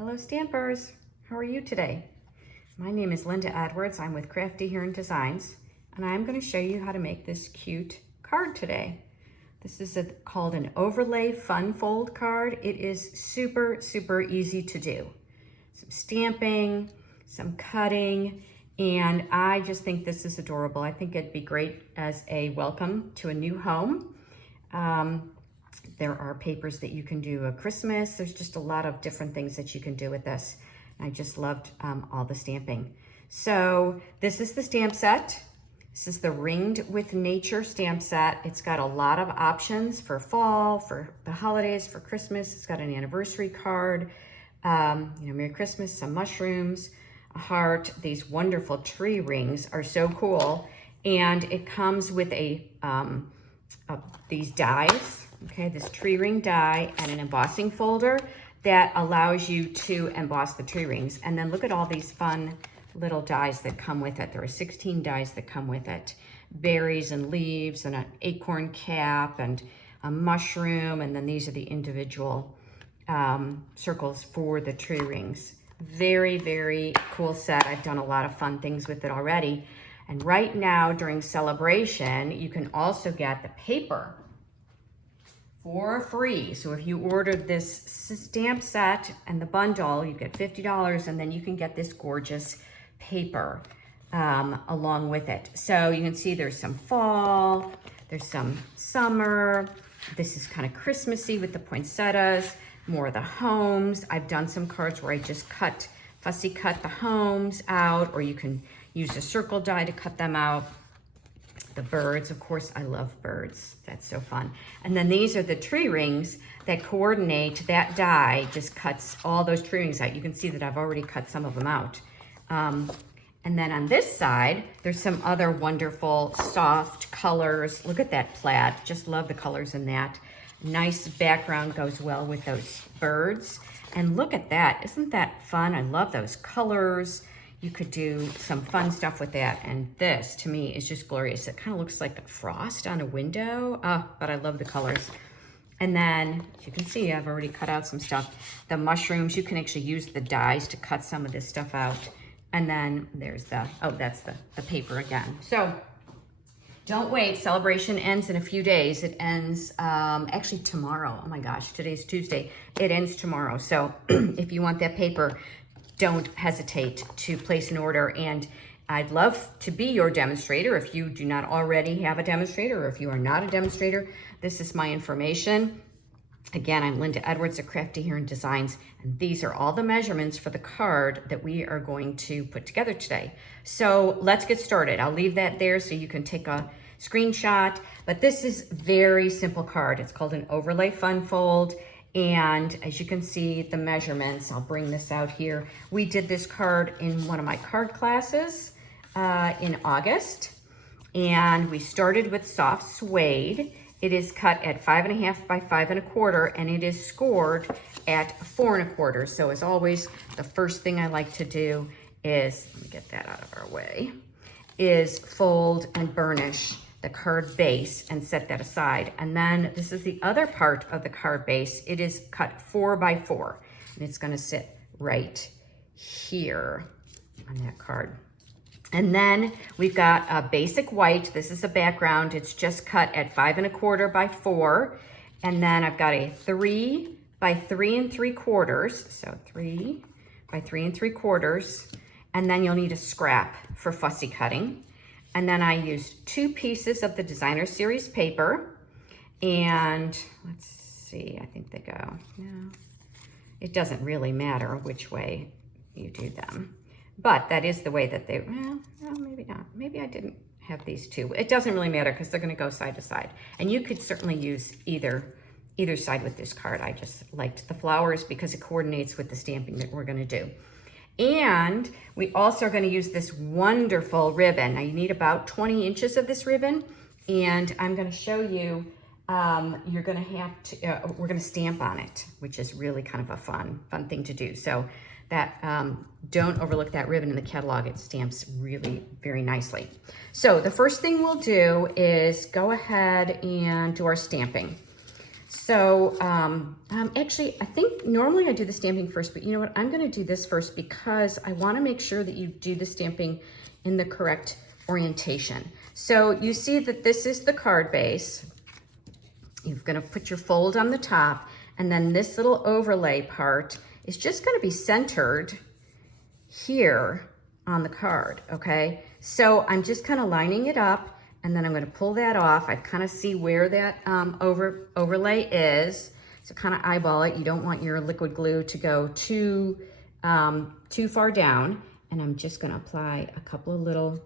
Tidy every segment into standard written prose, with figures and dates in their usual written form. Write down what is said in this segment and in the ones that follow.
Hello Stampers, how are you today? My name is Linda Edwards. I'm with Crafty Here in Designs, and I'm going to show you how to make this cute card today. This is called an overlay fun fold card. It is super easy to do. Some stamping, some cutting, and I just think this is adorable. I think it'd be great as a welcome to a new home. There are papers that you can do at Christmas. There's just a lot of different things that you can do with this. I just loved all the stamping. So this is the stamp set. This is the Ringed with Nature stamp set. It's got a lot of options for fall, for the holidays, for Christmas. It's got an anniversary card, Merry Christmas, some mushrooms, a heart. These wonderful tree rings are so cool. And it comes with these dies. Okay, this tree ring die and an embossing folder that allows you to emboss the tree rings. And then look at all these fun little dies that come with it. There are 16 dies that come with it. Berries and leaves and an acorn cap and a mushroom. And then these are the individual circles for the tree rings. Very cool set. I've done a lot of fun things with it already. And right now during celebration, you can also get the paper for free. So if you ordered this stamp set and the bundle, you get $50, and then you can get this gorgeous paper along with it. So you can see there's some fall, there's some summer. This is kind of Christmassy with the poinsettias, more of the homes. I've done some cards where I just fussy cut the homes out, or you can use a circle die to cut them out. The birds, of course, I love birds. That's so fun. And then these are the tree rings that coordinate. That die just cuts all those tree rings out. You can see that I've already cut some of them out. And then on this side, there's some other wonderful soft colors. Look at that plaid. Just love the colors in that. Nice background goes well with those birds. And look at that. Isn't that fun? I love those colors. You could do some fun stuff with that. And this, to me, is just glorious. It kind of looks like frost on a window, but I love the colors. And then, as you can see, I've already cut out some stuff. The mushrooms, you can actually use the dies to cut some of this stuff out. And then there's that's the paper again. So don't wait, celebration ends in a few days. It ends actually tomorrow. Oh my gosh, today's Tuesday. It ends tomorrow. So if you want that paper, don't hesitate to place an order, and I'd love to be your demonstrator. If you do not already have a demonstrator, or if you are not a demonstrator, this is my information. Again, I'm Linda Edwards at Crafty Here in Designs, and these are all the measurements for the card that we are going to put together today. So let's get started. I'll leave that there so you can take a screenshot, but this is very simple card. It's called an overlay fun fold. And as you can see, the measurements, I'll bring this out here. We did this card in one of my card classes in August, and we started with soft suede. It is cut at 5.5 by 5 1/4, and it is scored at 4 1/4. So as always, the first thing I like to do is, let me get that out of our way, is fold and burnish the card base and set that aside. And then this is the other part of the card base. It is cut 4 by 4, and it's gonna sit right here on that card. And then we've got a basic white. This is a background. It's just cut at 5 1/4 by 4. And then I've got a 3 by 3 3/4. So 3 by 3 3/4. And then you'll need a scrap for fussy cutting. And then I used 2 pieces of the Designer Series paper. And let's see, I think they go, no, it doesn't really matter which way you do them. But that is the way that they, well, maybe not. Maybe I didn't have these 2. It doesn't really matter because they're gonna go side to side. And you could certainly use either side with this card. I just liked the flowers because it coordinates with the stamping that we're gonna do. And we also are going to use this wonderful ribbon. Now you need about 20 inches of this ribbon, and I'm going to show you, you're going to have to, we're going to stamp on it, which is really kind of a fun thing to do. So that, don't overlook that ribbon in the catalog. It stamps really very nicely. So the first thing we'll do is go ahead and do our stamping. So actually, I think normally I do the stamping first, but you know what? I'm going to do this first because I want to make sure that you do the stamping in the correct orientation. So you see that this is the card base. You're going to put your fold on the top, and then this little overlay part is just going to be centered here on the card, okay? So I'm just kind of lining it up, and then I'm going to pull that off. I kind of see where that overlay is. So kind of eyeball it. You don't want your liquid glue to go too far down. And I'm just going to apply a couple of little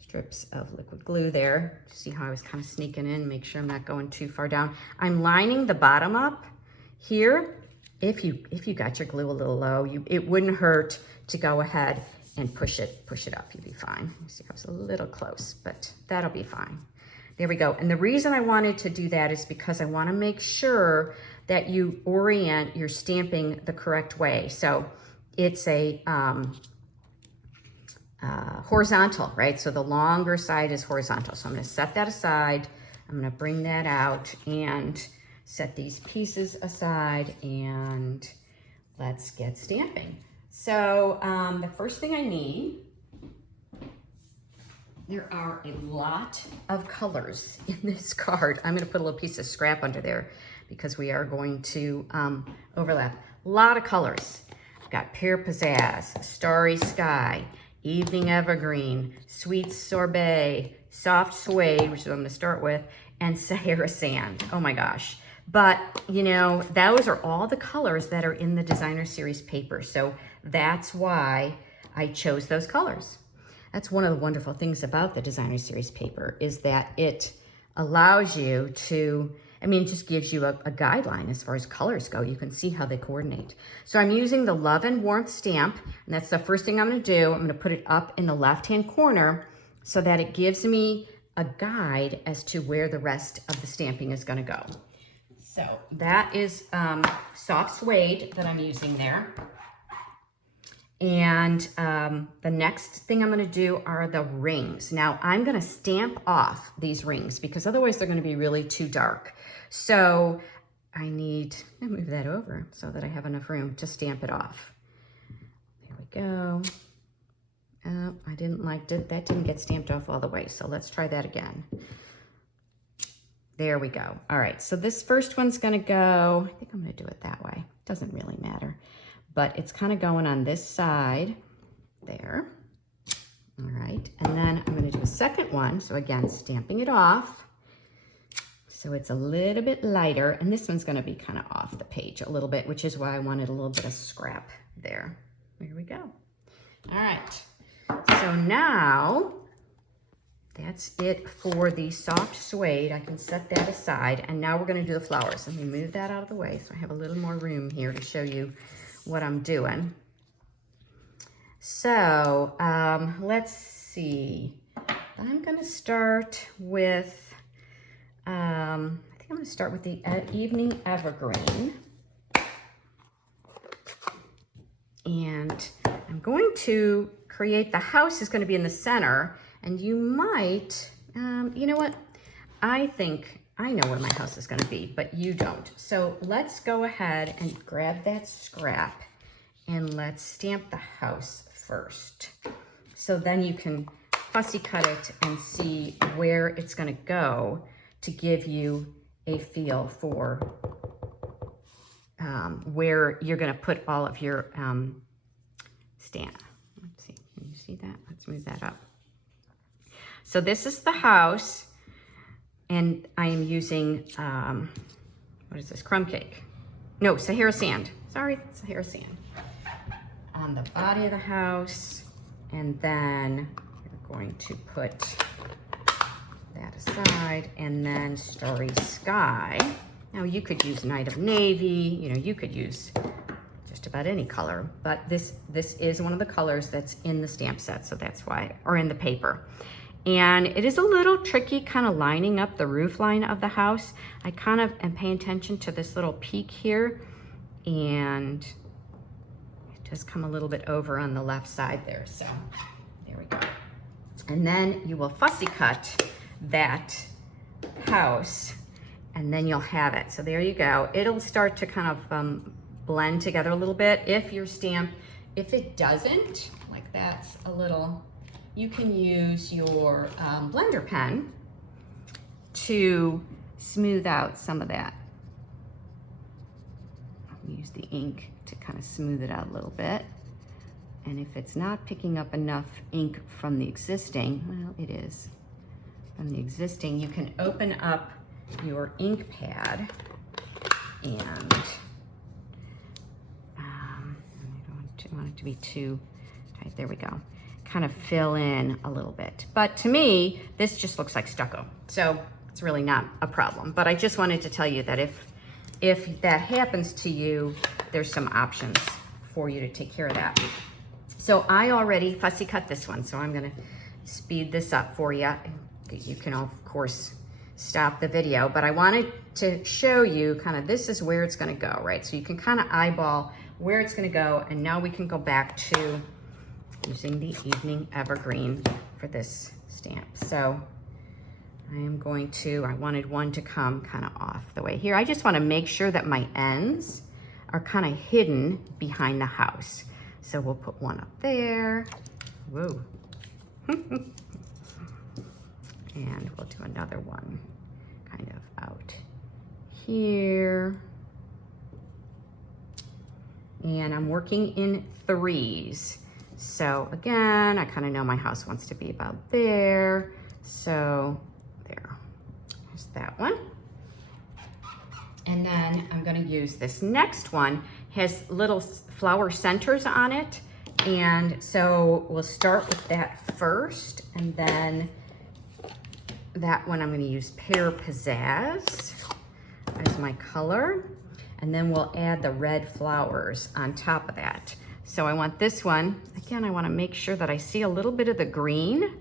strips of liquid glue there. See how I was kind of sneaking in, make sure I'm not going too far down. I'm lining the bottom up here. If you got your glue a little low, it wouldn't hurt to go ahead and push it up. You'd be fine. You see, I was a little close, but that'll be fine. There we go. And the reason I wanted to do that is because I want to make sure that you orient your stamping the correct way. So it's a horizontal, right? So the longer side is horizontal. So I'm going to set that aside. I'm going to bring that out and set these pieces aside, and let's get stamping. So the first thing I need, there are a lot of colors in this card. I'm going to put a little piece of scrap under there because we are going to overlap. A lot of colors. I've got Pear Pizzazz, Starry Sky, Evening Evergreen, Sweet Sorbet, Soft Suede, which is what I'm going to start with, and Sahara Sand. Oh my gosh. But, you know, those are all the colors that are in the Designer Series paper. So that's why I chose those colors. That's one of the wonderful things about the Designer Series paper is that it allows you to, I mean, it just gives you a guideline as far as colors go. You can see how they coordinate. So I'm using the Love and Warmth stamp, and that's the first thing I'm going to do. I'm going to put it up in the left-hand corner so that it gives me a guide as to where the rest of the stamping is going to go. So that is soft suede that I'm using there. And the next thing I'm going to do are the rings. Now I'm going to stamp off these rings because otherwise they're going to be really too dark. So I need to move that over so that I have enough room to stamp it off. There we go. Oh, I didn't like it. That didn't get stamped off all the way. So let's try that again. There we go. All right, so this first one's gonna go, I think I'm gonna do it that way. Doesn't really matter, but it's kind of going on this side there. All right, and then I'm gonna do a second one. So again, stamping it off. So it's a little bit lighter, and this one's gonna be kind of off the page a little bit, which is why I wanted a little bit of scrap there. There we go. All right, so now, that's it for the soft suede. I can set that aside. And now we're going to do the flowers. Let me move that out of the way so I have a little more room here to show you what I'm doing. So let's see. I'm going to start with, I think I'm going to start with the Evening Evergreen. And I'm going to create, the house is going to be in the center. And you might, you know what? I think I know where my house is going to be, but you don't. So let's go ahead and grab that scrap and let's stamp the house first. So then you can fussy cut it and see where it's going to go to give you a feel for where you're going to put all of your stamp. Let's see, can you see that? Let's move that up. So this is the house, and I am using, what is this, crumb cake? No, Sahara Sand. Sorry, Sahara Sand. On the body of the house, and then we're going to put that aside, and then Starry Sky. Now you could use Night of Navy, you know, you could use just about any color, but this is one of the colors that's in the stamp set, so that's why, or in the paper. And it is a little tricky kind of lining up the roof line of the house. I kind of am paying attention to this little peak here, and it does come a little bit over on the left side there. So there we go. And then you will fussy cut that house and then you'll have it. So there you go. It'll start to kind of blend together a little bit. If your stamp, if it doesn't, like that's a little, you can use your blender pen to smooth out some of that. Use the ink to kind of smooth it out a little bit. And if it's not picking up enough ink from the existing, well, it is. From the existing, you can open up your ink pad and I don't want it to be too tight. There we go. Kind of fill in a little bit. But to me, this just looks like stucco. So it's really not a problem. But I just wanted to tell you that if that happens to you, there's some options for you to take care of that. So I already fussy cut this one, so I'm gonna speed this up for you. You can, of course, stop the video, but I wanted to show you kind of this is where it's gonna go, right? So you can kind of eyeball where it's gonna go, and now we can go back to using the Evening Evergreen for this stamp. So I am going to, I wanted one to come kind of off the way here. I just want to make sure that my ends are kind of hidden behind the house. So we'll put one up there. Whoa. And we'll do another one kind of out here. And I'm working in threes. So again, I kind of know my house wants to be about there. So there, there's that one. And then I'm gonna use this next one, has little flower centers on it. And so we'll start with that first, and then that one I'm gonna use Pear Pizzazz as my color. And then we'll add the red flowers on top of that. So I want this one, again, I wanna make sure that I see a little bit of the green,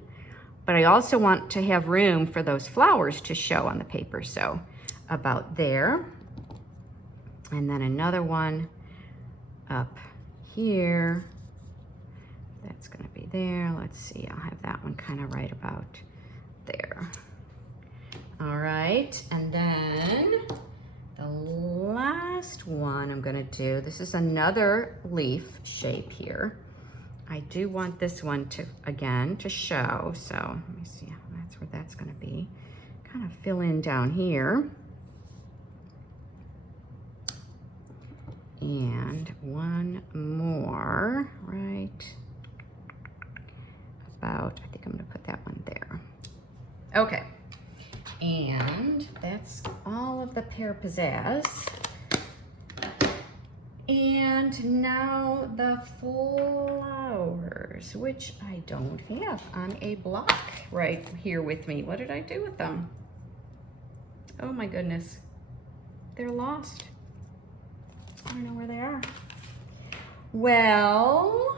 but I also want to have room for those flowers to show on the paper. So about there. And then another one up here. That's gonna be there. Let's see, I'll have that one kind of right about there. All right, and then the last one I'm gonna do, this is another leaf shape here. I do want this one to, again, to show. So let me see, that's where that's gonna be. Kind of fill in down here. And one more, right about, I think I'm gonna put that one there. Okay, and that's all of the Pear Pizzazz. And now the flowers, which I don't have on a block right here with me. What did I do with them? Oh my goodness, they're lost. I don't know where they are. Well,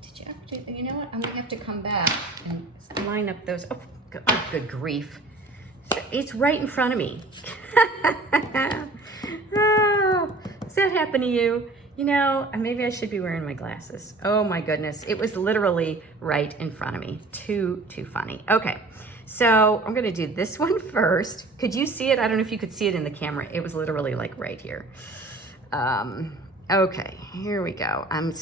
did you have to, you know what? I'm gonna have to come back and line up those. Oh, good grief. It's right in front of me. Oh, does that happen to you? You know, maybe I should be wearing my glasses. Oh my goodness. It was literally right in front of me. Too funny. Okay. So I'm gonna do this one first. Could you see it? I don't know if you could see it in the camera. It was literally like right here. Okay, here we go. I'm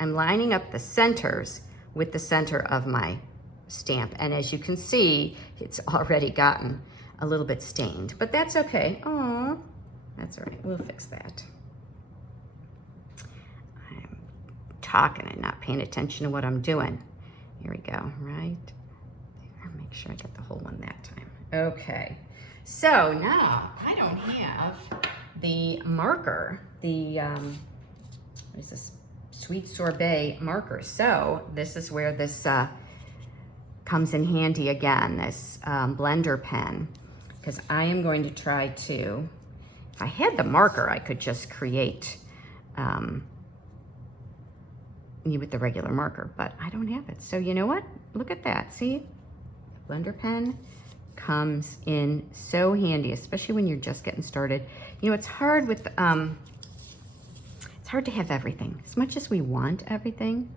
lining up the centers with the center of my stamp. And as you can see, it's already gotten a little bit stained, but that's okay. Oh, that's all right, we'll fix that. I'm talking and not paying attention to what I'm doing. Here we go, right? Make sure I get the whole one that time. Okay, so now I don't have the marker, the, what is this, Sweet Sorbet marker. So this is where this comes in handy again, this blender pen, because I am going to try to, if I had the marker, I could just create with the regular marker, but I don't have it. So you know what? Look at that, see? Blender pen comes in so handy, especially when you're just getting started. You know, it's hard with, it's hard to have everything. As much as we want everything,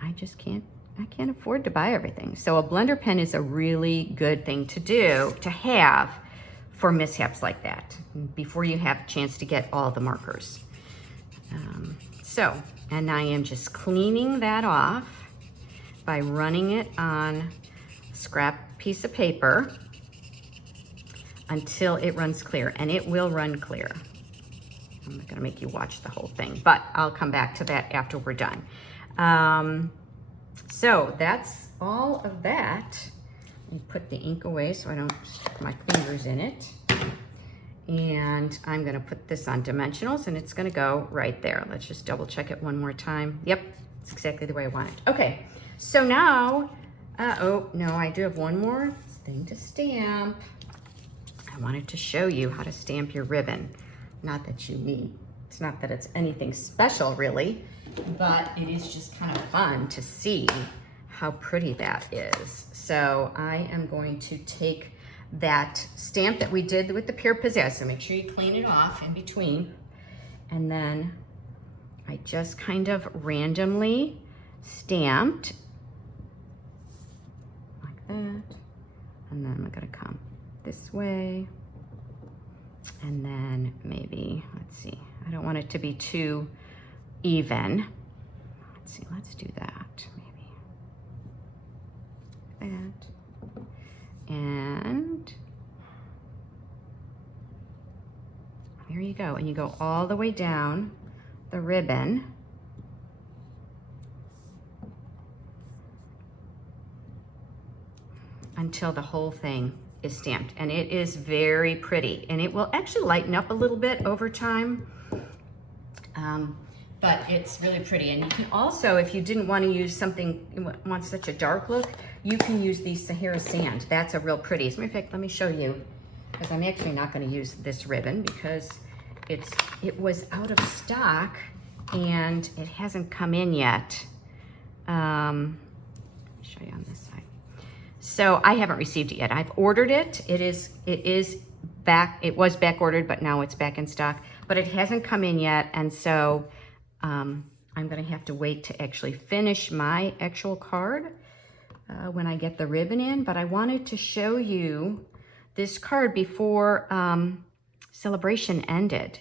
I just can't I can't afford to buy everything. So a blender pen is a really good thing to do, to have for mishaps like that, before you have a chance to get all the markers. And I am just cleaning that off by running it on a scrap piece of paper until it runs clear, and it will run clear. I'm not gonna make you watch the whole thing, but I'll come back to that after we're done. So that's all of that. Let me put the ink away so I don't stick my fingers in it. And I'm gonna put this on dimensionals, and it's gonna go right there. Let's just double check it one more time. Yep, it's exactly the way I want it. Okay, so now, oh, no, I do have one more thing to stamp. I wanted to show you how to stamp your ribbon. Not that you need, it's not that it's anything special really, but it is just kind of fun to see how pretty that is. So I am going to take that stamp that we did with the Pure Pizzazz, so make sure you clean it off in between, and then I just kind of randomly stamped like that, and then I'm gonna come this way, and then maybe, let's see, I don't want it to be too even. Let's see, let's do that, maybe that. And there you go. And you go all the way down the ribbon until the whole thing is stamped. And it is very pretty. And it will actually lighten up a little bit over time. But it's really pretty. And you can also, if you didn't want to use something, you want such a dark look, you can use the Sahara Sand. That's a real pretty. As a matter of fact, let me show you, because I'm actually not going to use this ribbon because it was out of stock and it hasn't come in yet. Let me show you on this side. So I haven't received it yet. I've ordered it. It is back. It was back ordered, but now it's back in stock. But it hasn't come in yet, and so I'm going to have to wait to actually finish my actual card when I get the ribbon in. But I wanted to show you this card before celebration ended,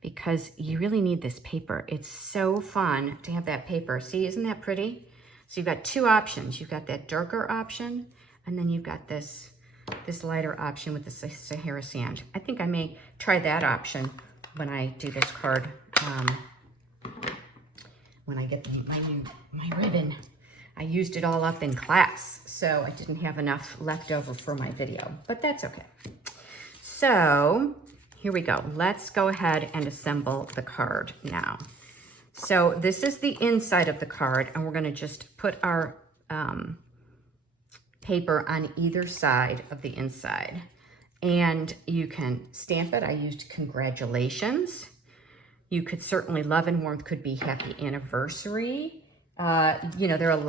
because you really need this paper. It's so fun to have that paper. See, isn't that pretty? So you've got two options. You've got that darker option, and then you've got this lighter option with the Sahara Sand. I think I may try that option when I do this card. When I get my ribbon. I used it all up in class, so I didn't have enough left over for my video, but that's okay. So here we go. Let's go ahead and assemble the card now. So this is the inside of the card, and we're gonna just put our paper on either side of the inside. And you can stamp it. I used congratulations. You could certainly, love and warmth could be happy anniversary. You know, there are a lot